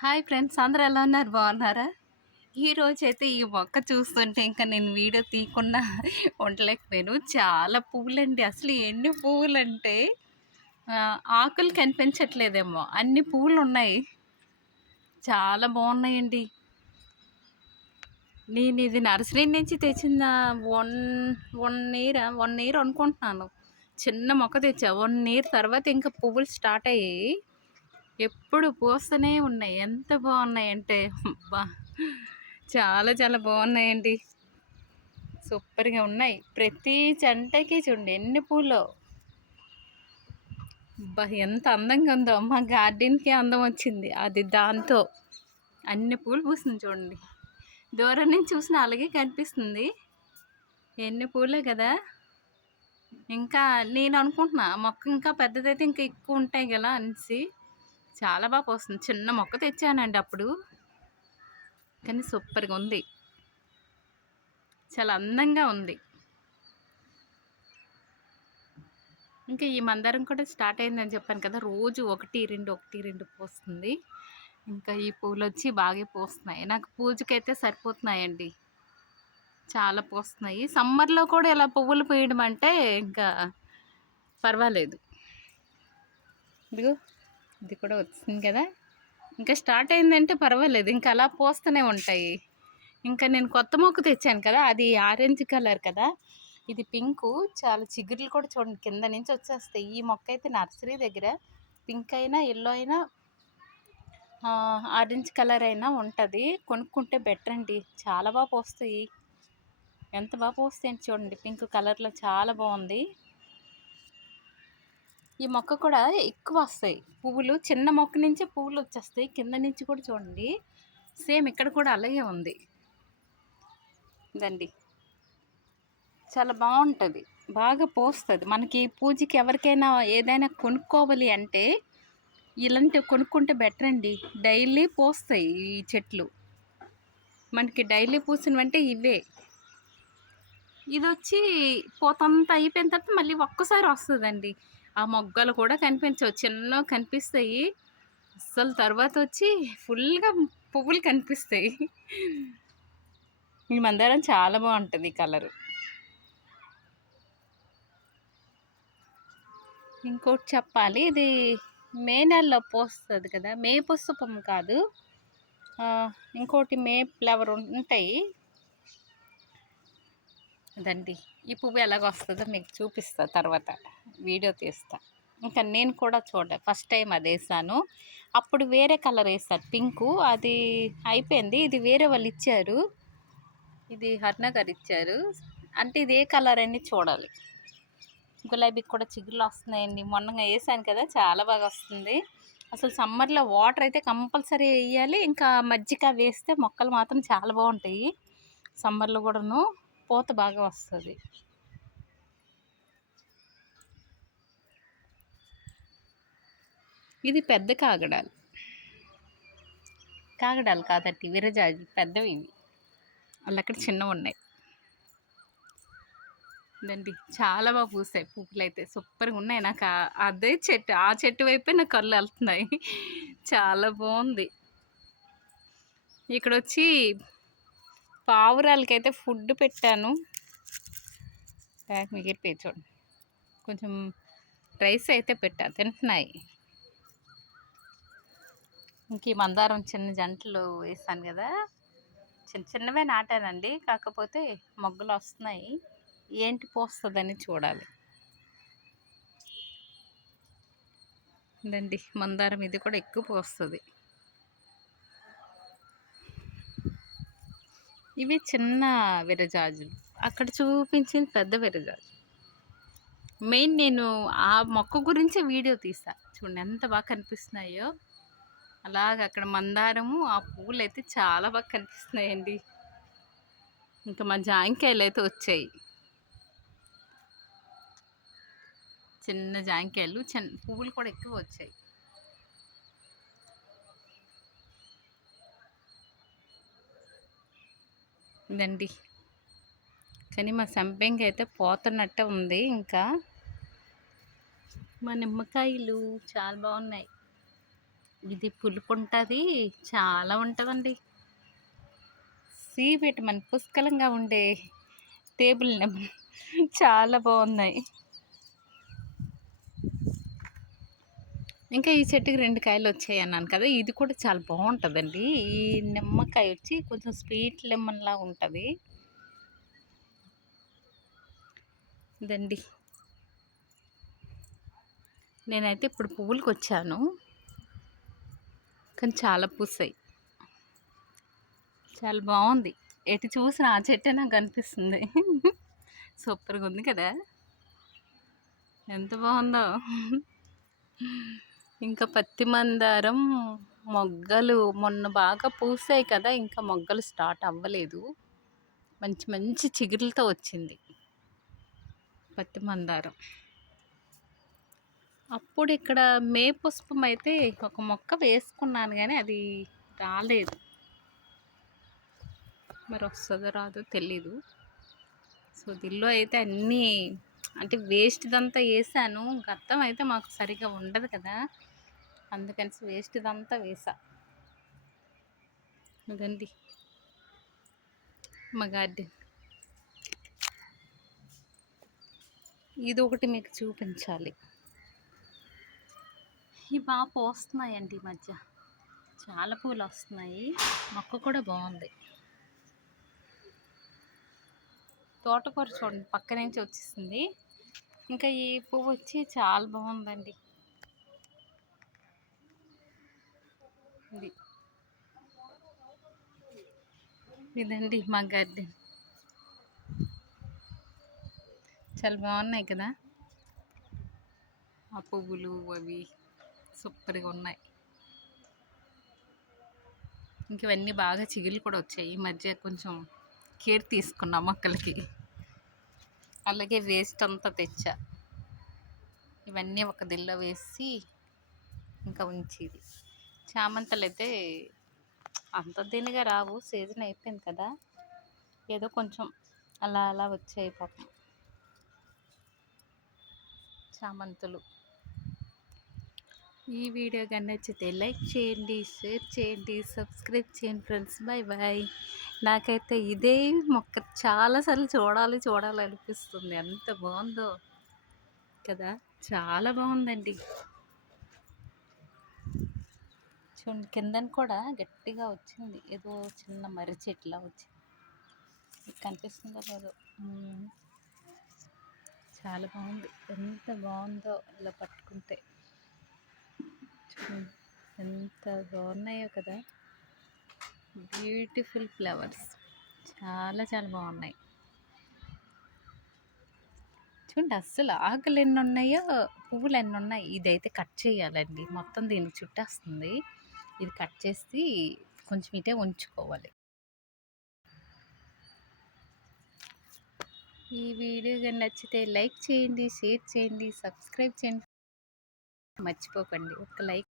Hi friends, అందరూ ఎలా ఉన్నారు? బాగున్నారా? ఈరోజైతే ఈ మొక్క చూస్తుంటే ఇంకా నేను వీడియో తీయకుండా ఉండలేకపోయాను. చాలా పువ్వులండి. అసలు ఎన్ని పువ్వులంటే ఆకులు కనిపించట్లేదేమో అన్ని పువ్వులున్నాయి. చాలా బాగున్నాయండి. నేను ఇది నర్సరీ నుంచి తెచ్చిన వన్ వన్ ఇయర్ అనుకుంటున్నాను. చిన్న మొక్క తెచ్చా. 1 ఇయర్ తర్వాత ఇంకా పువ్వులు స్టార్ట్ అయ్యాయి. ఎప్పుడు పూస్తూనే ఉన్నాయి. ఎంత బాగున్నాయంటే అబ్బా! చాలా చాలా బాగున్నాయండి. సూపర్‌గా ఉన్నాయి. ప్రతి జంటకి చూడండి ఎన్ని పూలో. అబ్బా! ఎంత అందంగా ఉందో. మా గార్డెన్‌కే అందం వచ్చింది. అది దాంతో. అన్ని పూలు పూసింది చూడండి. దూరం నుంచి చూసినా అలాగే కనిపిస్తుంది. ఎన్ని పూలే కదా! ఇంకా నేను అనుకుంటున్నా మొక్క ఇంకా పెద్దదైతే ఇంకా ఎక్కువ ఉంటాయి గలా అనేసి. చాలా బాగా పూస్తుంది. చిన్న మొక్క తెచ్చానండి అప్పుడు. కానీ సూపర్‌గా ఉంది. చాలా అందంగా ఉంది. ఇంకా ఈ మందారం కూడా స్టార్ట్ అయిందని చెప్పాను కదా! రోజు 1, 2 పూస్తుంది. ఇంకా ఈ పూలొచ్చి బాగా పూస్తున్నాయి. నాకు పూజకైతే సరిపోతున్నాయండి. చాలా పూస్తున్నాయి. సమ్మర్‌లో కూడా ఇలా పువ్వులు పూయడం అంటే ఇంకా పర్వాలేదు. ఇదిగో ఇది కూడా వచ్చింది కదా! ఇంకా స్టార్ట్ అయిందంటే పర్వాలేదు. ఇంకా అలా పూస్తూనే ఉంటాయి. ఇంకా నేను కొత్త మొక్క తెచ్చాను కదా! అది ఆరెంజ్ కలర్ కదా! ఇది పింకు. చాలా చిగుర్లు కూడా చూడండి కింద నుంచి వచ్చేస్తాయి. ఈ మొక్క అయితే నర్సరీ దగ్గర పింక్ అయినా, యెల్లో అయినా, ఆరెంజ్ కలర్ అయినా ఉంటది. కొనుక్కుంటే బెటర్ అండి. చాలా బాగా పూస్తాయి. ఎంత బాగా పూస్తాయంటే చూడండి పింక్ కలర్‌లో చాలా బాగుంది. ఈ మొక్క కూడా ఎక్కువ వస్తాయి పువ్వులు. చిన్న మొక్క నుంచే పువ్వులు వచ్చేస్తాయి. కింద నుంచి కూడా చూడండి. సేమ్ ఇక్కడ కూడా అలాగే ఉంది. ఇదండి. చాలా బాగుంటుంది. బాగా పూస్తుంది. మనకి పూజకి ఎవరికైనా ఏదైనా కొనుక్కోవాలి అంటే ఇలాంటివి కొనుక్కుంటే బెటర్ అండి. డైలీ పూస్తాయి ఈ చెట్లు. మనకి డైలీ పూసినవంటే ఇవే. ఇదొచ్చి పూతంతా అయిపోయిన తర్వాత మళ్ళీ ఒక్కసారి వస్తుందండి. ఆ మొగ్గలు కూడా కనిపించవు. చిన్నవి కనిపిస్తాయి. అస్సలు తర్వాత వచ్చి ఫుల్‌గా పువ్వులు కనిపిస్తాయి. ఈ మందారం చాలా బాగుంటుంది ఈ కలరు. ఇంకోటి చెప్పాలి. ఇది మే నెలలో పూస్తుంది కదా! మే పుష్పం కాదు. ఇంకోటి మే ఫ్లవర్ ఉంటాయి. అదండి. ఈ పువ్వు ఎలాగొస్తుందో మీకు చూపిస్తా తర్వాత. వీడియో తీస్తా. ఇంకా నేను కూడా ఫస్ట్ టైం అదేసాను. అప్పుడు వేరే కలర్ ఏసాను పింకు. అది అయిపోయింది. ఇది వేరే వాళ్ళు ఇచ్చారు. ఇది హర్ణ గారు ఇచ్చారు. అంటే ఇది ఏ కలర్ అని చూడాలి. గులాబీకి కూడా చిగుర్లు వస్తున్నాయండి. మొన్న వేసాను కదా! చాలా బాగా వస్తుంది. అసలు సమ్మర్‌లో వాటర్ అయితే కంపల్సరీ ఎయ్యాలి. ఇంకా మజ్జిగ వేస్తే మొక్కలు మాత్రం చాలా బాగుంటాయి. సమ్మర్‌లో కూడాను పూత బాగా వస్తది. ఇది పెద్ద కాగడాలు. కాగడాలు కాదండి విరజాజులు పెద్దవి ఇవి. అల్లక్కడ చిన్నవున్నాయి. ఇదండి. చాలా బాగా పూసాయి పువ్వులైతే సూపర్‌గా ఉన్నాయి. నాకు అదే చెట్టు ఆ చెట్టు వైపే నా కళ్ళెళ్తున్నాయి. చాలా బావుంది. ఇక్కడొచ్చి పావురాలకైతే ఫుడ్ పెట్టాను. మిగిలిపోయి చూడండి. కొంచెం రైస్ అయితే పెట్టా తింటున్నాయి. ఇంక ఈ మందారం చిన్న జంటలు వేసాను కదా! చిన్న చిన్నవే నాటానండి. కాకపోతే మొగ్గలు వస్తున్నాయి. ఏంటి పూస్తుందని చూడాలి. ఇదండి మందారం ఇది కూడా ఎక్కువ పూస్తుంది. ఇవి చిన్న విరజాజులు. అక్కడ చూపించింది పెద్ద విరజాజు. మెయిన్ నేను ఆ మొక్క గురించే వీడియో తీసా. చూడండి ఎంత బాగా కనిపిస్తున్నాయో. అలాగ అక్కడ మందారము, ఆ పువ్వులైతే చాలా బాగా కనిపిస్తున్నాయండి. ఇంకా మా జాంకాయలు అయితే వచ్చాయి. చిన్న జాంకాయలు, పువ్వులు కూడా ఎక్కువ వచ్చాయి. ఇదండి. కానీ మా సంపెంగ అయితే పోతున్నట్టే ఉంది. ఇంకా మా నిమ్మకాయలు చాలా బాగున్నాయి. ఇది పులుపు ఉంటుంది, చాలా ఉంటుందండి. సి విటమిన్ పుష్కలంగా ఉండే టేబుల్ నెంబర్ చాలా బాగున్నాయి. ఇంకా ఈ చెట్టుకి 2 కాయలు వచ్చాయి అన్నాను కదా, ఇది కూడా చాలా బాగుంటుందండి. ఈ నిమ్మకాయ వచ్చి కొంచెం స్వీట్ లెమన్లా ఉంటుంది. ఇదండి, నేనైతే ఇప్పుడు పువ్వులకు వచ్చాను, కానీ చాలా పూసాయి. చాలా బాగుంది, ఎటు చూసిన ఆ చెట్టే నాకు కనిపిస్తుంది. సూపర్గా ఉంది కదా, ఎంత బాగుందో. ఇంకా పత్తి మందారం మొగ్గలు మొన్న బాగా పూసాయి కదా, ఇంకా మొగ్గలు స్టార్ట్ అవ్వలేదు. మంచి మంచి చిగురులతో వచ్చింది పత్తి మందారం. అప్పుడు ఇక్కడ మే పుష్పం అయితే ఒక మొక్క వేసుకున్నాను, కానీ అది రాలేదు. మరి వస్తుందో రాదో తెలీదు. సో దీనిలో అయితే అన్నీ అంటే వేస్ట్దంతా వేసాను. గత్తం అయితే మాకు సరిగా ఉండదు కదా, అందుకని వేస్ట్దంతా వేసా. ఇదండి మా గార్డెన్. ఇది ఒకటి మీకు చూపించాలి. ఇవి బాగా పోస్తున్నాయండి ఈ మధ్య, చాలా పూలు వస్తున్నాయి. మొక్క కూడా బాగుంది. తోటకూర చూడండి పక్క నుంచి వచ్చేసింది. ఇంకా ఈ పువ్వు వచ్చి చాలా బాగుందండి. ఇదండి మా గార్డెన్, చాలా బాగున్నాయి కదా. ఆ పువ్వులు అవి సూపర్గా ఉన్నాయి. ఇంక ఇవన్నీ బాగా చిగుళ్ళు కూడా వచ్చాయి. ఈ మధ్య కొంచెం కేర్ తీసుకున్నా మొక్కలకి. అలాగే వేస్ట్ అంతా తెచ్చా, ఇవన్నీ ఒక దిల్లో వేసి ఇంకా ఉంచేది. చామంతలు అయితే అంత దీనిగా రావు, సీజన్ అయిపోయింది కదా, ఏదో కొంచెం అలా అలా వచ్చాయి పాపం చామంతులు. ఈ వీడియో కానీ నచ్చితే లైక్ చేయండి, షేర్ చేయండి, సబ్స్క్రైబ్ చేయండి ఫ్రెండ్స్. Bye bye. నాకైతే ఇదే మొక్క చాలాసార్లు చూడాలి అనిపిస్తుంది, ఎంత బాగుందో కదా, చాలా బాగుందండి. చూడండి కిందన కూడా గట్టిగా వచ్చింది, ఏదో చిన్న మర్రి చెట్టులా వచ్చింది. కనిపిస్తుందో లేదో, చాలా బాగుంది. ఎంత బాగుందో ఇలా పట్టుకుంటే, చూడండి ఎంత బాగున్నాయో కదా, బ్యూటిఫుల్ ఫ్లవర్స్, చాలా చాలా బాగున్నాయి. చూడండి అస్సలు ఆకులు ఎన్ని ఉన్నాయో, పువ్వులు ఎన్ని ఉన్నాయి. ఇదైతే కట్ చేయాలండి, మొత్తం దీనికి చుట్టేస్తుంది. ఇది కట్ చేసి కొంచెం ఇటే ఉంచుకోవాలి. ఈ వీడియో కానీ నచ్చితే లైక్ చేయండి, షేర్ చేయండి, సబ్స్క్రైబ్ చేయండి, మర్చిపోకండి. ఒక లైక్